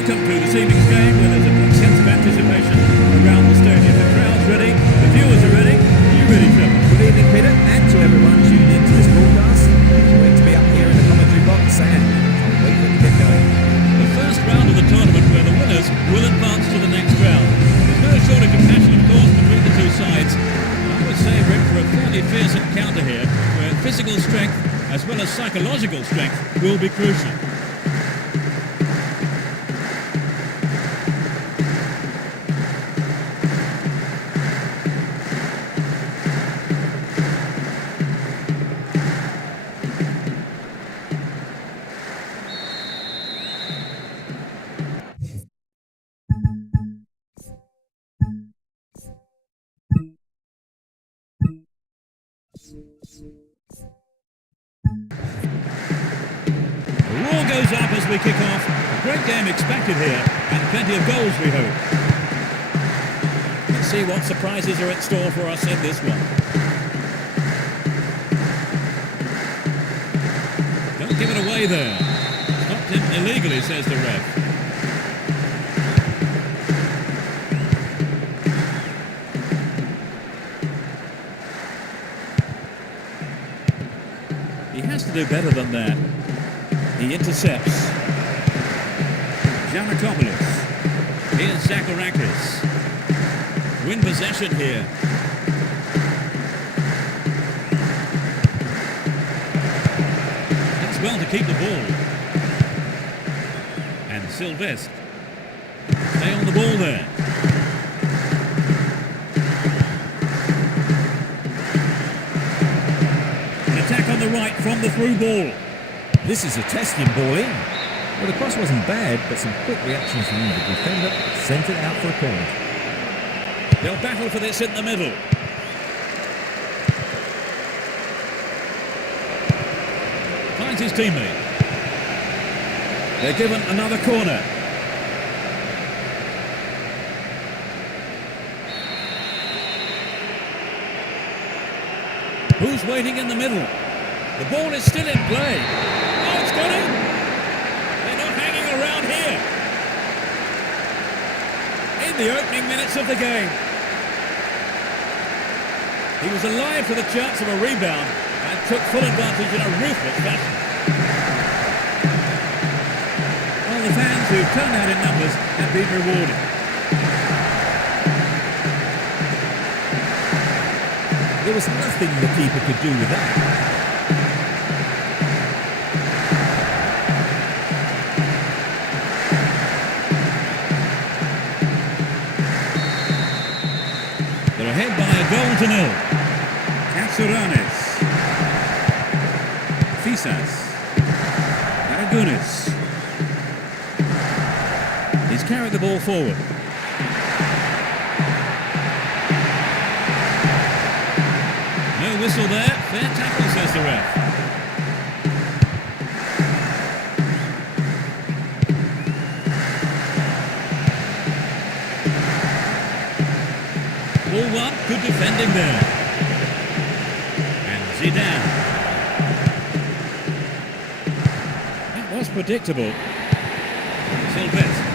Welcome to this evening's game where there's a big sense of anticipation around the stadium. The crowd's ready, the viewers are ready. Are you ready, Trevor? Good evening, Peter, and to everyone tuning into this broadcast. It's great to be up here in the commentary box and can't wait for it to get going. The first round of the tournament where the winners will advance to the next round. There's no shortage of passion, of course, between the two sides. I would say we're in for a fairly fierce encounter here, where physical strength as well as psychological strength will be crucial. The roar goes up as we kick off. A great game expected here, and plenty of goals, we hope. Let's see what surprises are in store for us in this one. Don't give it away there. Stopped him illegally, says the ref. He has to do better than that. He intercepts. Giannakopoulos. Here's Zacharakis. Win possession here. It's well to keep the ball. And Sylvestre. Stay on the ball there. An attack on the right from the through ball. This is a testing ball in. Well, the cross wasn't bad, but some quick reactions from the defender sent it out for a corner. They'll battle for this in the middle. Finds his teammate. They're given another corner. Who's waiting in the middle? The ball is still in play. Oh, it's got him! They're not hanging around here. In the opening minutes of the game. He was alive for the chance of a rebound and took full advantage in a ruthless fashion. Well, the fans who turned out in numbers have been rewarded. There was nothing the keeper could do with that. They're ahead by a goal to nil. Katsuranes. Fisas. Aragonis. He's carried the ball forward. No whistle there. Fair tackle, says the ref. Ball one, good defending there. And Zidane. That was predictable. Sylvestre.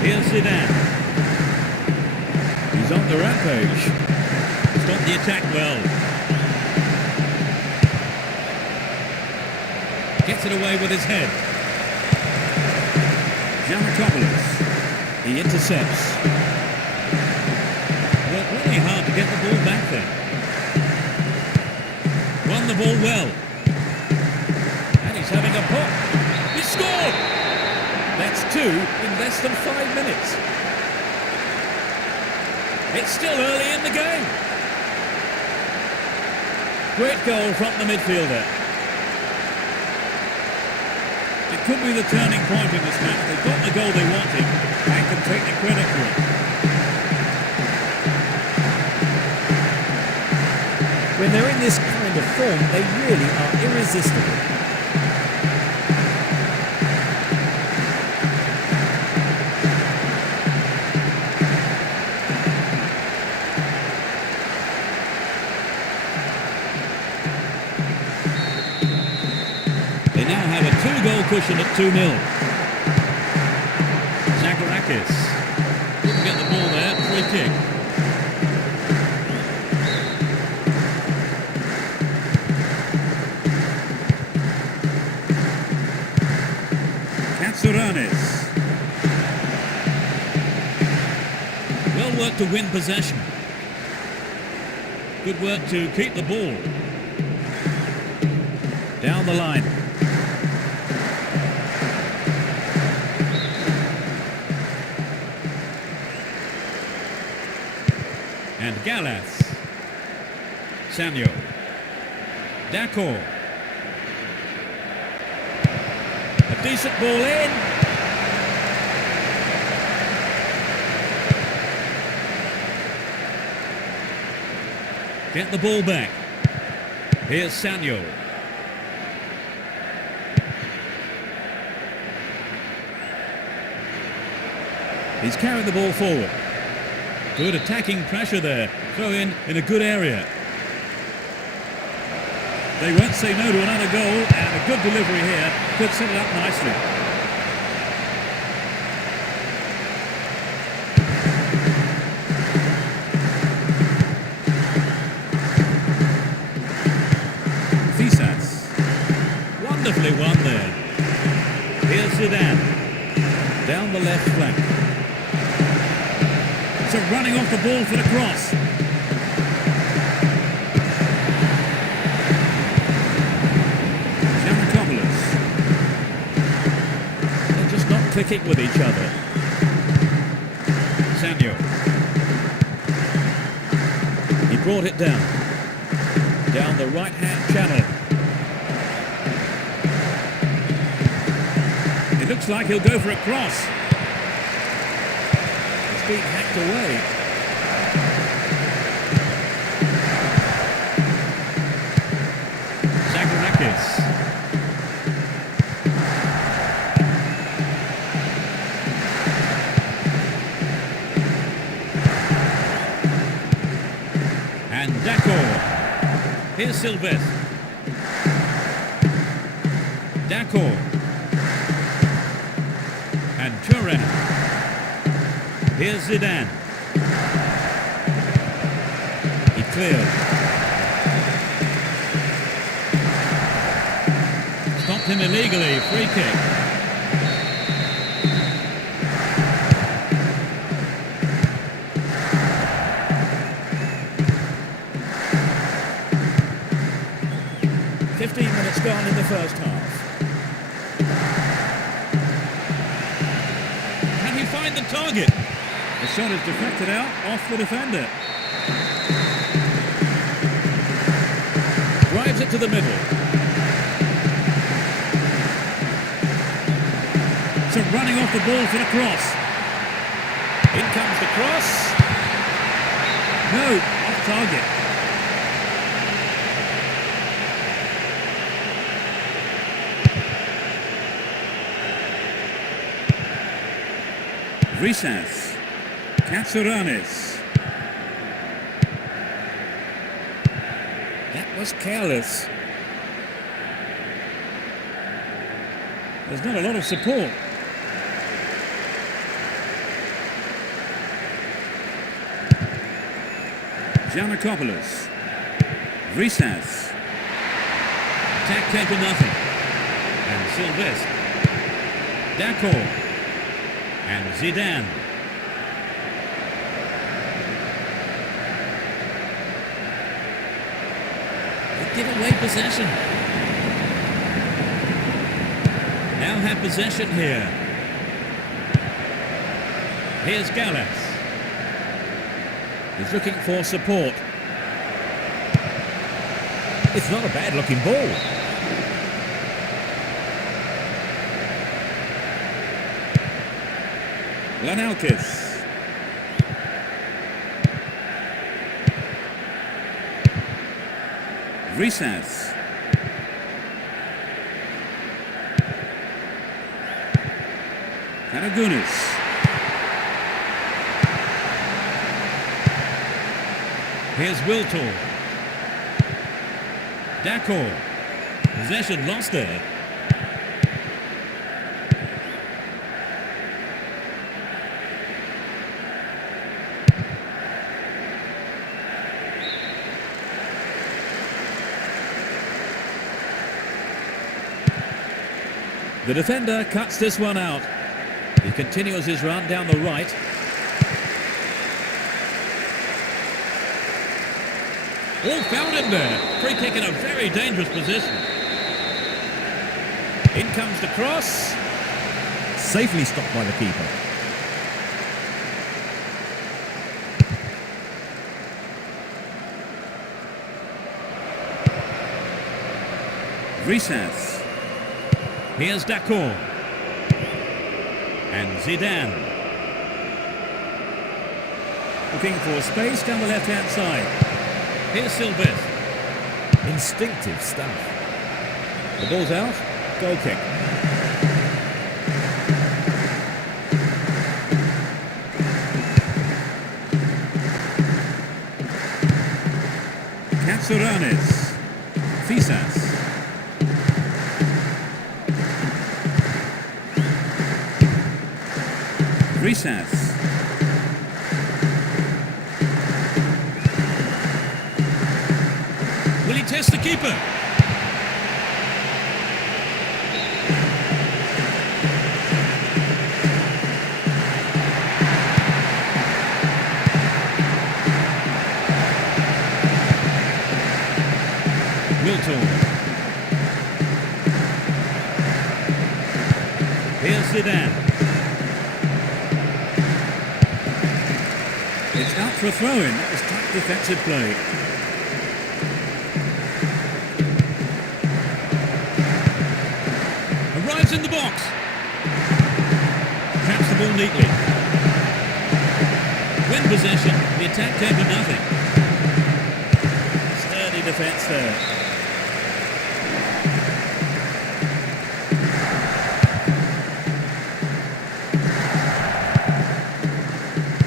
Here's Zidane. He's on the rampage. Stopped the attack well. Gets it away with his head. Giannakopoulos. He intercepts. Worked really hard to get the ball back there. Won the ball well. And he's having a pop. He scored! That's two in less than 5 minutes. It's still early in the game. Great goal from the midfielder. It could be the turning point in this match. They've got the goal they wanted and can take the credit for it. When they're in this kind of form, they really are irresistible. They now have a two-goal cushion at 2-0. Giannakis. Couldn't get the ball there. Free kick. Katsuranis. Well worked to win possession. Good work to keep the ball. Down the line. And Galas. Samuel. Dacor. A decent ball in. Get the ball back. Here's Samuel. He's carried the ball forward. Good attacking pressure there. Throw in a good area. They won't say no to another goal, and a good delivery here could set it up nicely. Fisas. Wonderfully won there. Here's Zidane. Down the left flank. So running off the ball for the cross. They're just not clicking with each other. Samuel. He brought it down. Down the right-hand channel. It looks like he'll go for a cross. It's being hacked away. Zagorakis. And Dacor. Here's Silvestre. Dacor. And Turan. Here's Zidane. He cleared. Stopped him illegally. Free kick. Minutes gone in the first half. Can he find the target? The shot is deflected out off the defender. Drives it to the middle. So running off the ball for the cross. In comes the cross. No, off target. Grece. Katsuranis. That was careless. There's not a lot of support. Giannakopoulos. Grece. Attack came to nothing. And Silvestre. Dacor. And Zidane. They give away possession. Now have possession here. Here's Galas. He's looking for support. It's not a bad looking ball. Lanelkis. Grece. Karagunis. Here's Wiltor. Dacor. Possession lost there. The defender cuts this one out. He continues his run down the right. Oh, found him there. Free kick in a very dangerous position. In comes the cross. Safely stopped by the keeper. Grece. Here's D'accord. And Zidane. Looking for space down the left-hand side. Here's Sylvestre. Instinctive stuff. The ball's out. Goal kick. Katsuranes. Fisas. Grece. Will he test the keeper? Wilton. Here's Zidane. It's out for a throw-in. That was tight defensive play. Arrives in the box. Traps the ball neatly. Win possession. The attack came to nothing. Sturdy defence there.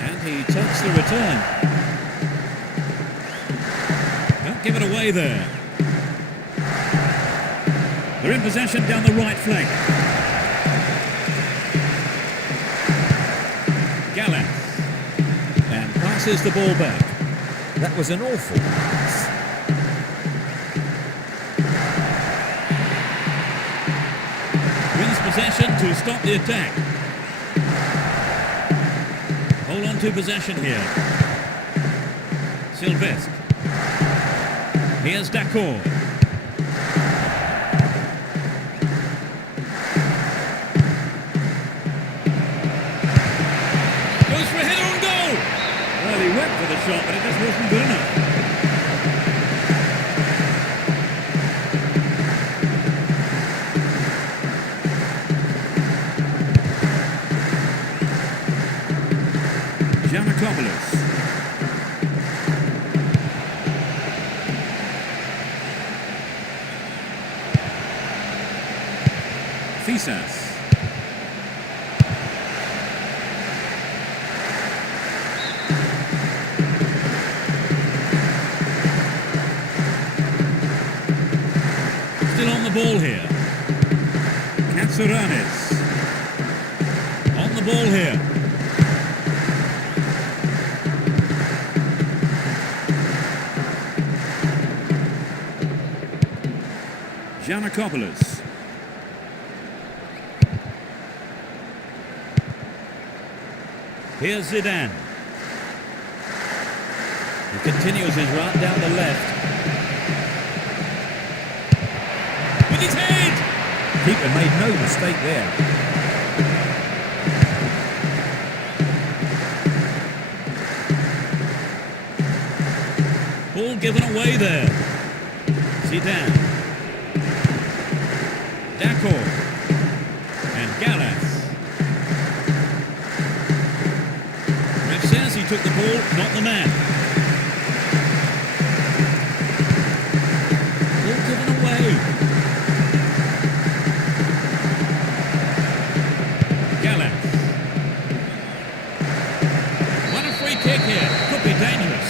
And he takes the return. Don't give it away there. They're in possession down the right flank. Gallant. And passes the ball back. That was an awful pass. Wins possession to stop the attack. Hold on to possession here. Sylvestre. Here's D'accord. Goes for a header on goal. Well, he went for the shot, but it just wasn't good enough. Giannakopoulos. Fisas. Still on the ball here. Katsuranes. On the ball here. Giannakopoulos. Here's Zidane. He continues his run down the left. With his head! Keeper made no mistake there. Ball given away there. Zidane. D'accord. And Gallas. Ref says he took the ball, not the man. Ball given away. Gallas. What a free kick here. Could be dangerous.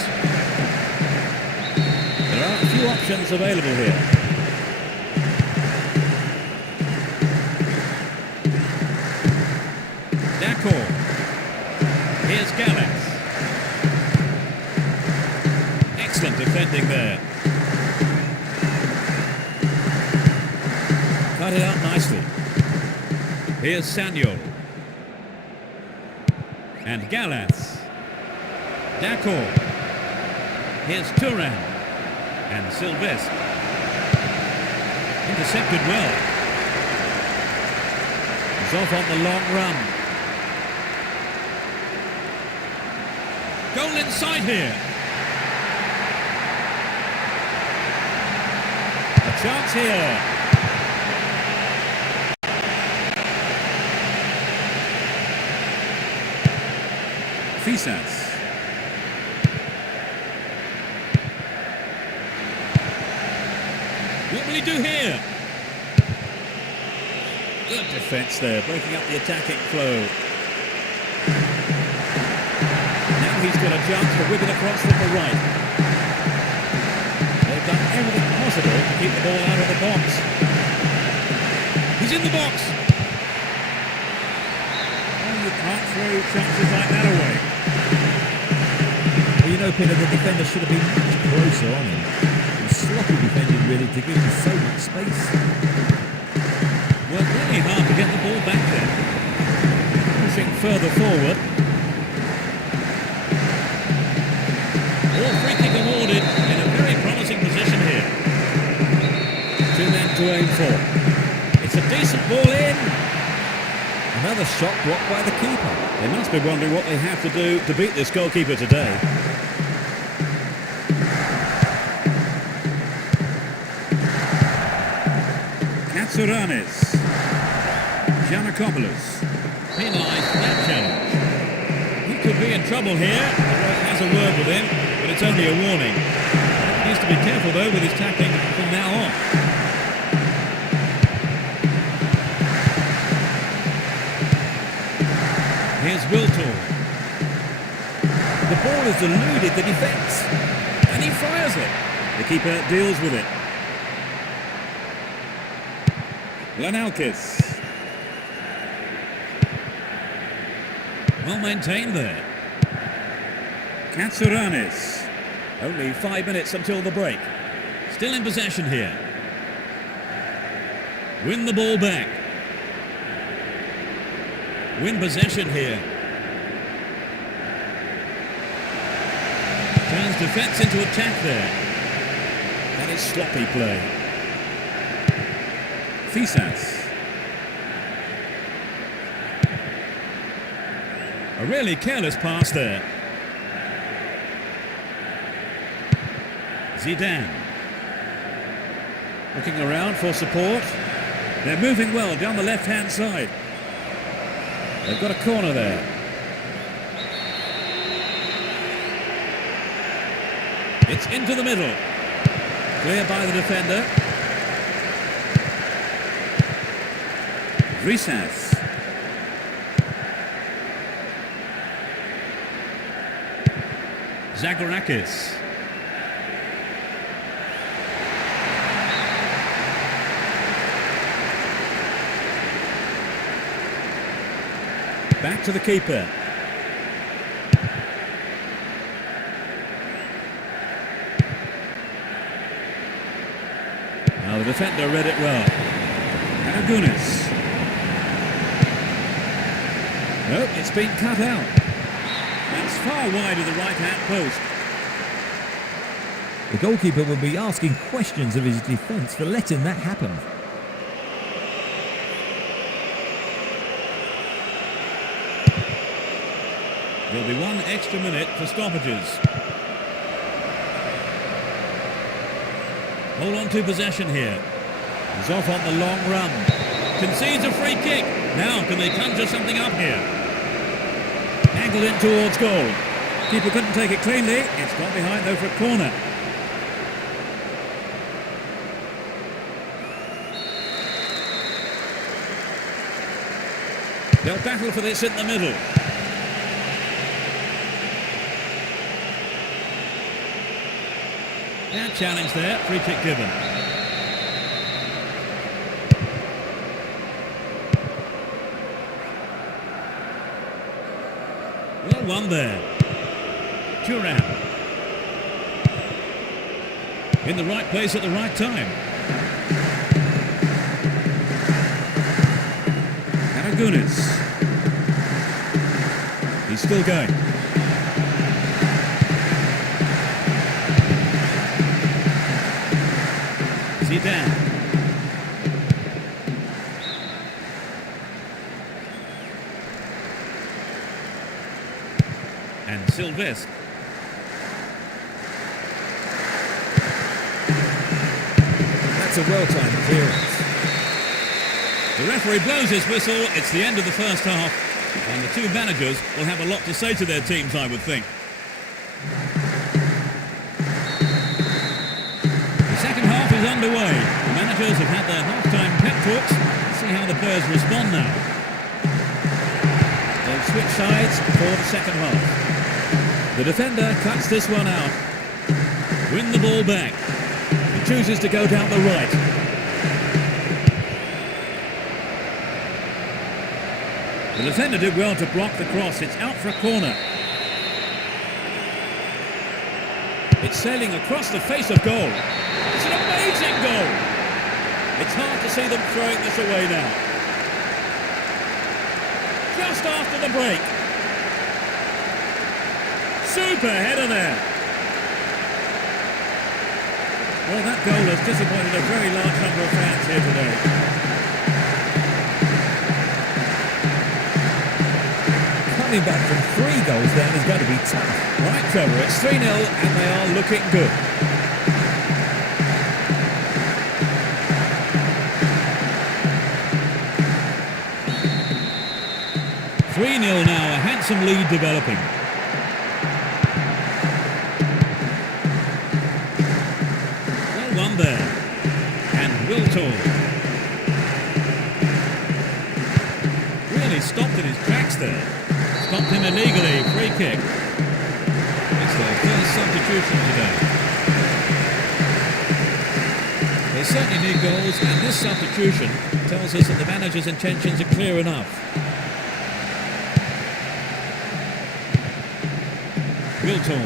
There are a few options available here. D'accord. Here's Gallas. Excellent defending there. Cut it out nicely. Here's Samuel. And Gallas. D'accord. Here's Turan. And Sylvestre. Intercepted well. He's off on the long run. Goal in sight here. A chance here. Fisas. What will he do here? Good defence there, breaking up the attacking flow. Now he's got a chance to whip it across from the right. They've done everything possible to keep the ball out of the box. He's in the box. Oh, you can't throw chances like that away. Well, you know, Peter, the defender should have been much closer on him. He was sloppy defending, really, to give him so much space. Worked really hard to get the ball back there. Pushing further forward. All free kick awarded in a very promising position here. Two men to aim for. It's a decent ball in. Another shot blocked by the keeper. They must be wondering what they have to do to beat this goalkeeper today. Katsuranis. Giannakopoulos. Penalised for that challenge. He could be in trouble here. The ref has a word with him, but it's only a warning. He needs to be careful though with his tackling from now on. Here's Wiltor. The ball has eluded the defence. And he fires it. The keeper deals with it. Lanalkis. Well maintained there. Katsuranis. Only 5 minutes until the break. Still in possession here. Win the ball back. Win possession here. Turns defence into attack there. That is sloppy play. Fisas. A really careless pass there. Zidane. Looking around for support. They're moving well down the left-hand side. They've got a corner there. It's into the middle. Clear by the defender. Grece. Zagorakis. Back to the keeper. Now the defender read it well. Aragonis. Nope, it's been cut out. That's far wide of the right-hand post. The goalkeeper will be asking questions of his defence for letting that happen. There'll be 1 extra minute for stoppages. Hold on to possession here. He's off on the long run. Concedes a free kick. Now can they conjure something up here? Angled in towards goal. Keeper couldn't take it cleanly. It's gone behind though for a corner. They'll battle for this in the middle. That challenge there, free kick given. Well won there. Turan. In the right place at the right time. Grece. He's still going. Zidane. And Sylvestre. That's a well-timed clearance. The referee blows his whistle. It's the end of the first half. And the two managers will have a lot to say to their teams, I would think. The second half is underway. The managers have had their half-time pep talks. Let's see how the players respond now. They'll switch sides for the second half. The defender cuts this one out. Win the ball back. He chooses to go down the right. The defender did well to block the cross. It's out for a corner. It's sailing across the face of goal. It's an amazing goal. It's hard to see them throwing this away now. Just after the break. Super header there. Well, that goal has disappointed a very large number of fans here today. Coming back from 3 goals down is going to be tough. Right, Trevor, it's 3-0 and they are looking good. Now, a handsome lead developing. Well won there. And Wiltor really stopped in his tracks there. Stopped him illegally. Free kick. It's their first substitution today. They certainly need goals, and this substitution tells us that the manager's intentions are clear enough. Wiltor.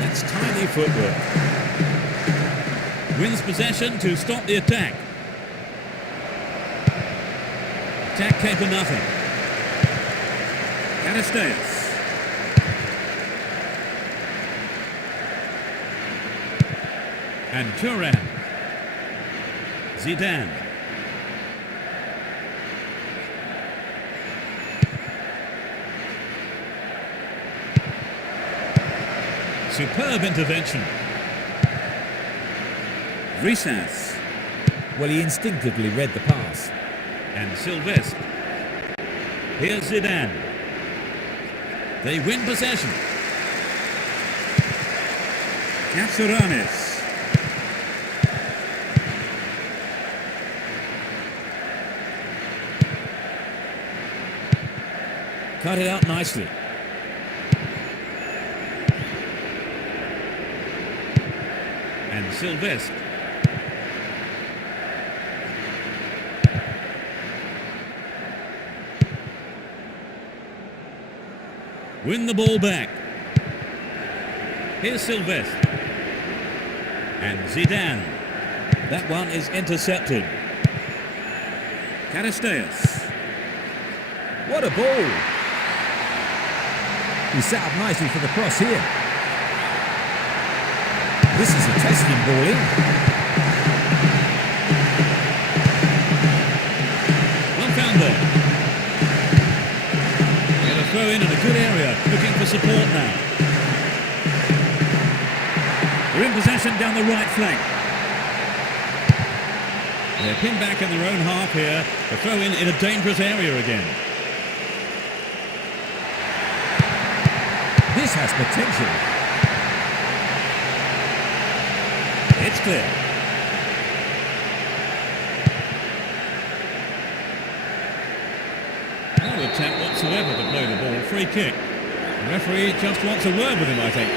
That's tiny footwork. Wins possession to stop the attack. Attack came to nothing. Grece. And Turan. Zidane. Superb intervention. Grece. Well, he instinctively read the pass. And Sylvestre. Here's Zidane. They win possession. Grece. Cut it out nicely. And Sylvestre. Win the ball back. Here's Sylvestre. And Zidane. That one is intercepted. Grece. What a ball! He set up nicely for the cross here. This is a testing ball in. Well found there. Get a throw in a good area, looking for support now. They're in possession down the right flank. They're pinned back in their own half here. The throw in a dangerous area again. This has potential. It's clear. No attempt whatsoever to play the ball. Free kick. The referee just wants a word with him, I think.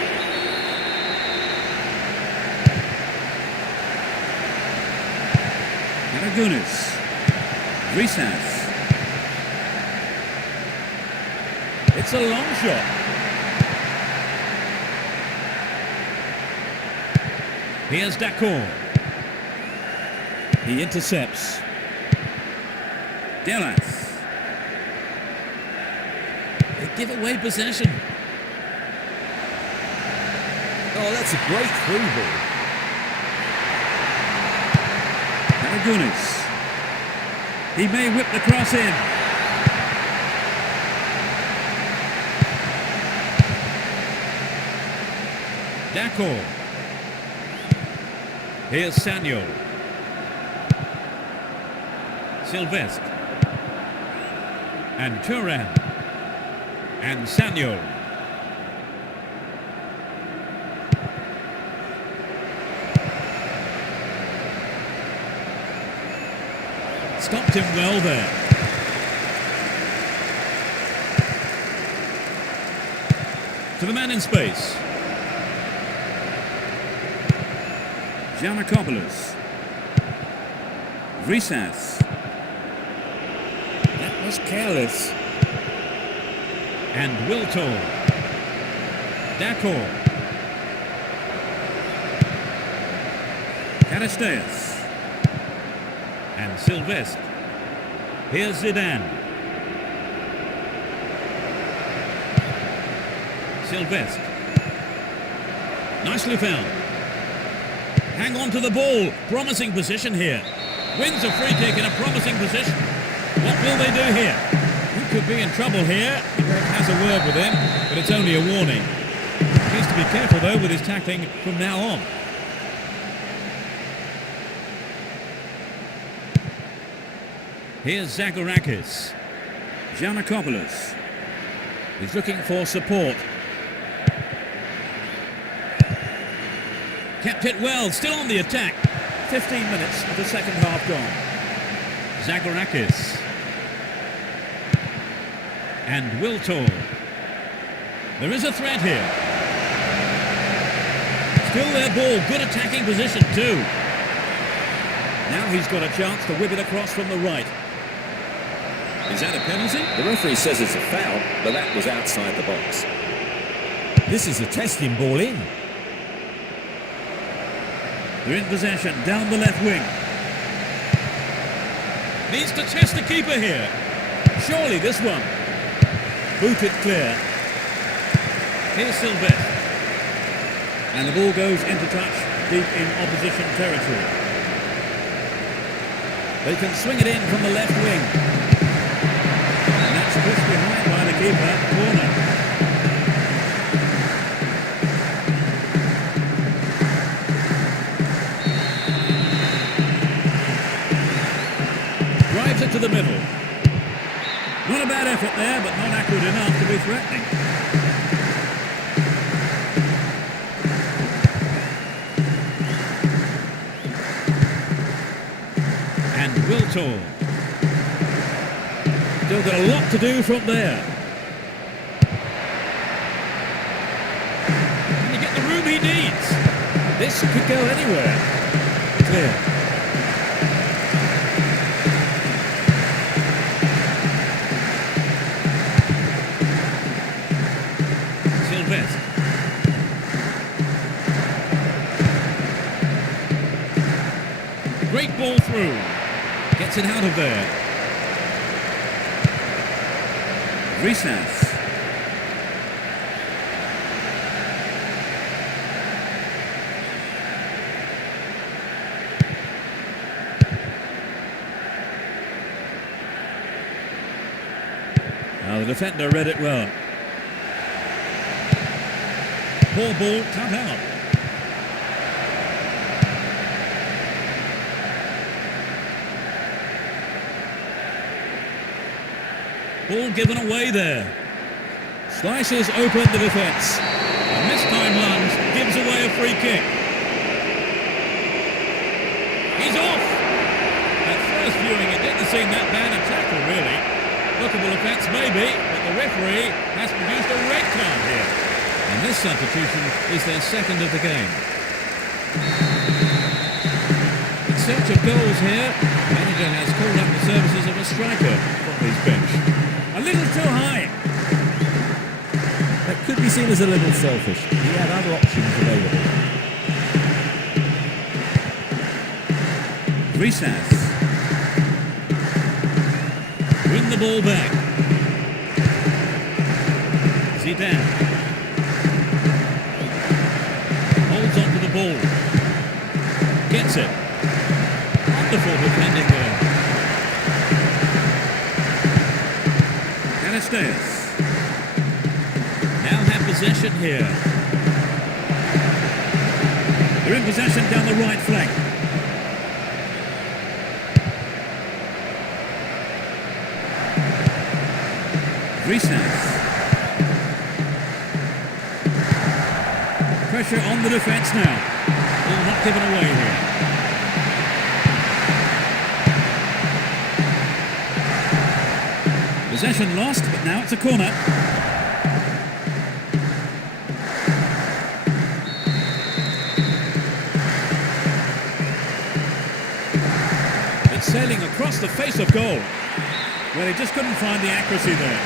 Grece. It's a long shot. Here's D'accord. He intercepts. Delas. They give away possession. Oh, that's a great through ball. Aragonis. He may whip the cross in. Dacor. Here's Samuel. Sylvestre. And Turan. And Samuel. Stopped him well there. To the man in space. Giannakopoulos. Grece. That was careless. And Wiltor. Dacor. Caristeas. And Sylvestre. Here's Zidane. Sylvestre. Nicely found. Hang on to the ball. Promising position here. Wins a free kick in a promising position. What will they do here? He could be in trouble here. The ref has a word with him, but it's only a warning. He needs to be careful though with his tackling from now on. Here's Zagorakis. Giannakopoulos. He's looking for support. Kept it well, still on the attack. 15 minutes of the second half gone. Zagorakis. And Wiltor. There is a threat here. Still their ball, good attacking position too. Now he's got a chance to whip it across from the right. Is that a penalty? The referee says it's a foul, but that was outside the box. This is a testing ball in. They're in possession, down the left wing. Needs to test the keeper here. Surely this one. Booted clear. Here's Sylvestre. And the ball goes into touch deep in opposition territory. They can swing it in from the left wing. And that's pushed behind by the keeper. Corner. Drives it to the middle. Not a bad effort there, but not accurate enough to be threatening. And Wiltor. Still got a lot to do from there. Can he get the room he needs? This could go anywhere. Clear. Sylvestre. Great ball through. Gets it out of there. Grece. Now the defender read it well. Poor ball, cut out. Ball given away there. Slices open the defence. A mistimed lunge gives away a free kick. He's off. At first viewing, it didn't seem that bad a tackle, really. Lookable offence maybe, but the referee has produced a red card here. And this substitution is their second of the game. In search of goals here, the manager has called up the services of a striker from his bench. A little too high. That could be seen as a little selfish. He had other options available. Grece. Win the ball back. Zidane. Holds on to the ball. Gets it. Wonderful defending there. Anastasios. Now have possession here. They're in possession down the right flank. Grece. Pressure on the defence now. Ball not given away here. Possession lost, but now it's a corner. It's sailing across the face of goal. Well, he just couldn't find the accuracy there.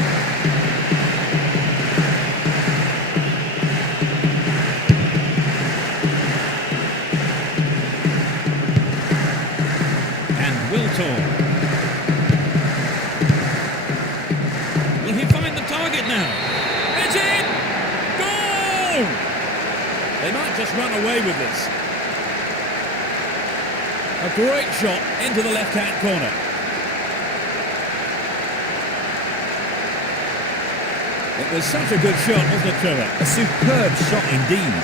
And Wiltor. Will he find the target now? It's in! Goal! They might just run away with this. A great shot into the left-hand corner. It was such a good shot, wasn't it, Trevor? A superb shot indeed.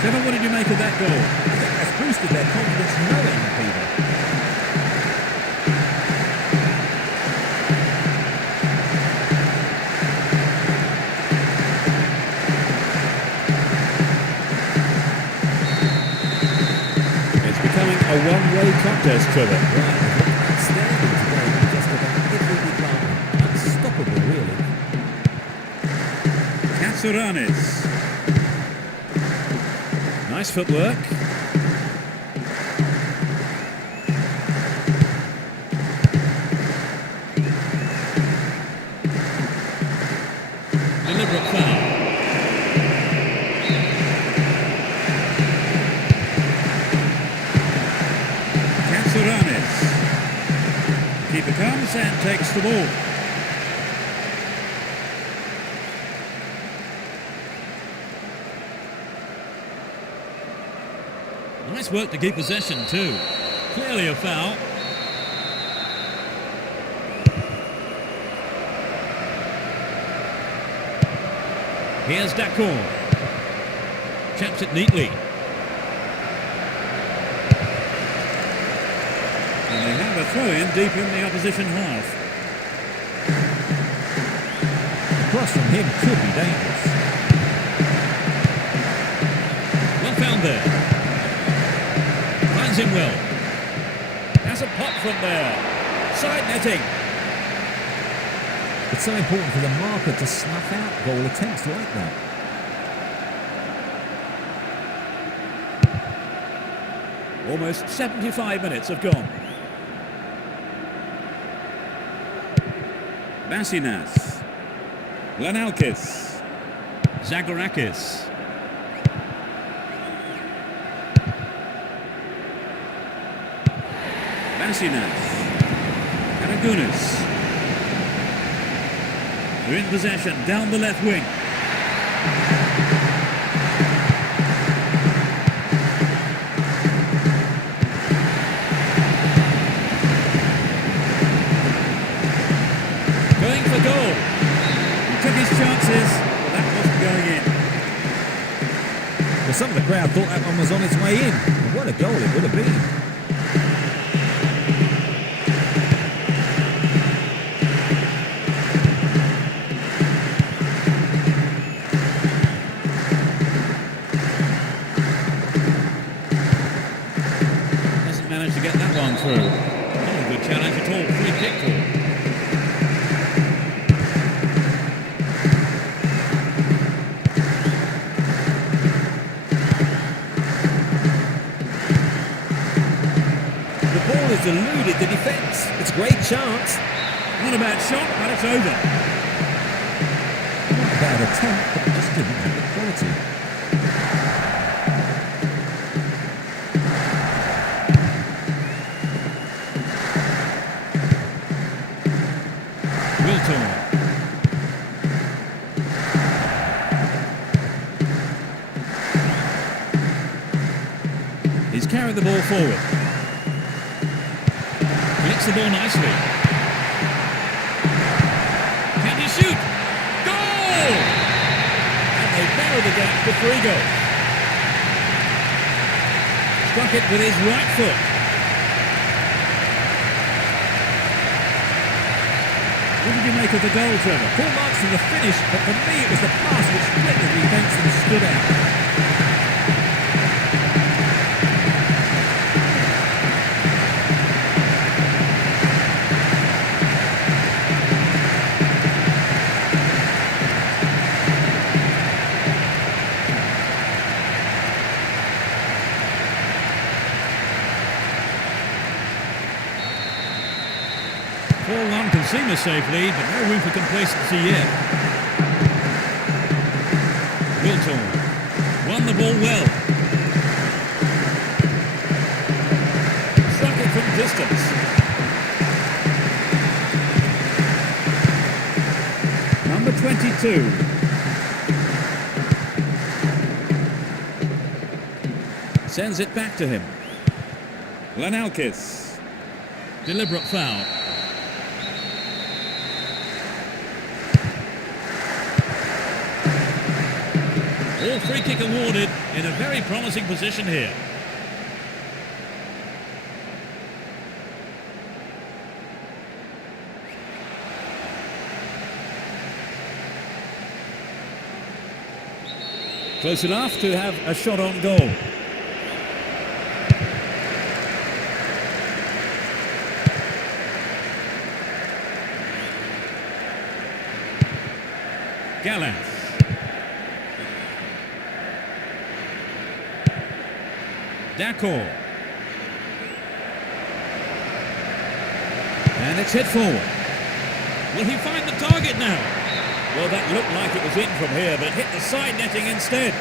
Trevor, what did you make of that goal? I think that's boosted their confidence no end, Peter. It's becoming a one-way contest, Trevor. Right, outstanding today in just about every department. Unstoppable, really. Katsuranis. Nice footwork. Deliberate foul. Katsuranis. Keeper comes and takes the ball. Nice work to keep possession too. Clearly a foul. Here's Dacor. Chaps it neatly. And they have a throw-in deep in the opposition half. The cross from him could be dangerous. Well found there. Finds him well. Has a pop from there. Side netting. It's so important for the marker to snuff out goal attempts like that. Almost 75 minutes have gone. Bassinas. Lanalkis. Zagorakis. Bassinas. Aragunis. They're in possession down the left wing. Going for goal. He took his chances, but that wasn't going in. Well, some of the crowd thought that one was on its way in. And what a goal it would have been. Managed to get that one through. Not a good challenge at all. Free kick for. The ball has eluded the defence. It's a great chance. Not a bad shot, but it's over. Not a bad attempt, but it just didn't have the quality. carry the ball forward. Flicks the ball nicely. Can he shoot? Goal! And they narrow the gap to 3 goals. Struck it with his right foot. What did you make of the goal, Trevor? Full marks for the finish, but for me it was the pass which split the defence and stood out. 4-1 can seem a safe lead, but no room for complacency yet. Wilton won the ball well. Struck it from distance. Number 22. Sends it back to him. Lenalkis. Deliberate foul. All free kick awarded in a very promising position here. Close enough to have a shot on goal. Gallas. D'accord. And it's hit forward. Will he find the target now? Well, that looked like it was in from here, but hit the side netting instead.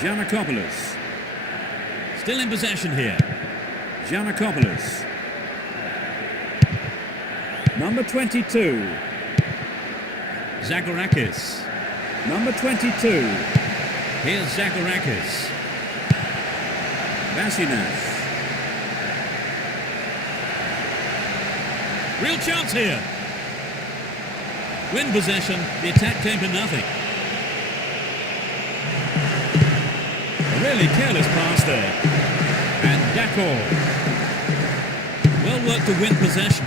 Giannakopoulos. Still in possession here. Giannakopoulos. Number 22. Zagorakis. Number 22. Here's Zagorakis. Vasinas. Real chance here. Win possession. The attack came to nothing. A really careless pass there. And D'accord. Well worked to win possession.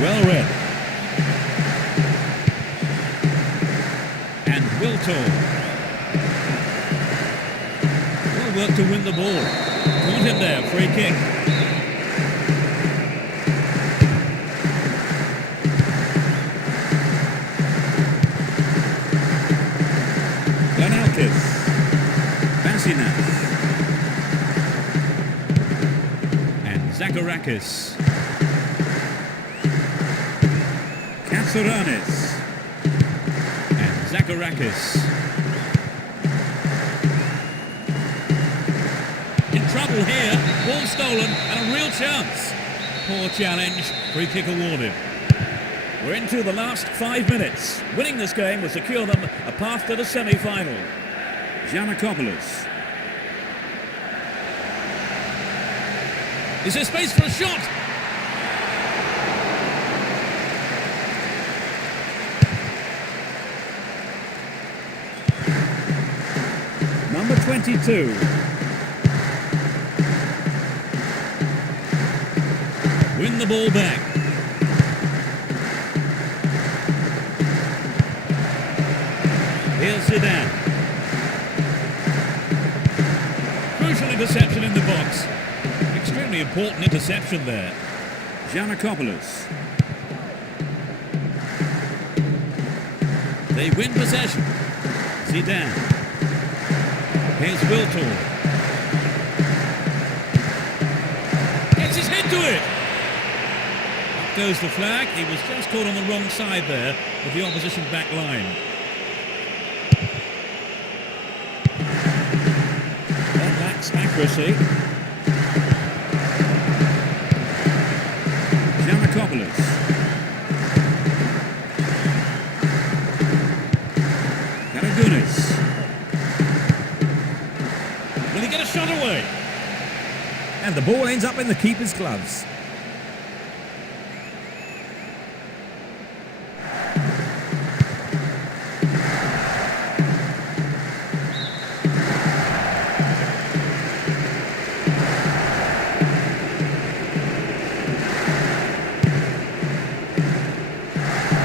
Well read. And Wiltor. Well worked to win the ball. Caught him there, free kick. Lenalkis. Vasinas. And Zagorakis. Katsouras. And Zagorakis. In trouble here. Ball stolen and a real chance. Poor challenge. Free kick awarded. We're into the last 5 minutes. Winning this game will secure them a path to the semi-final. Giannakopoulos. Is there space for a shot? Number 22. Win the ball back. Here's Zidane. Crucial interception in the box. Extremely important interception there. Giannakopoulos. They win possession. Zidane. Here's Wiltor. Gets his head to it. Up goes the flag. He was just caught on the wrong side there of the opposition back line. That lacks accuracy. Giannakopoulos. Karagunis. Will he get a shot away? And the ball ends up in the keeper's gloves.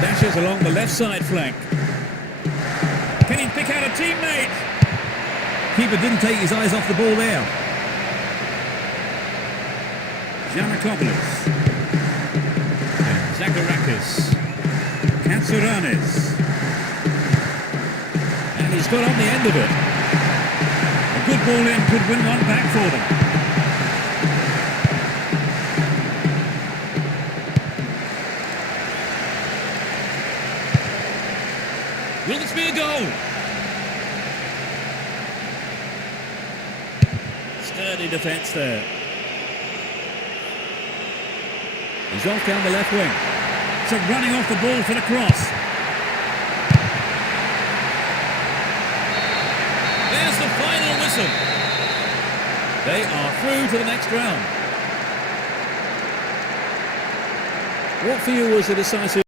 Dashes along the left side flank. Can he pick out a teammate? Keeper didn't take his eyes off the ball there. Giannakopoulos. And Zacharakis. Katsouranis. And he's got on the end of it. A good ball in could win one back for them. Will this be a goal? Sturdy defence there. He's off down the left wing. So running off the ball for the cross. There's the final whistle. They are through to the next round. What for you was the decisive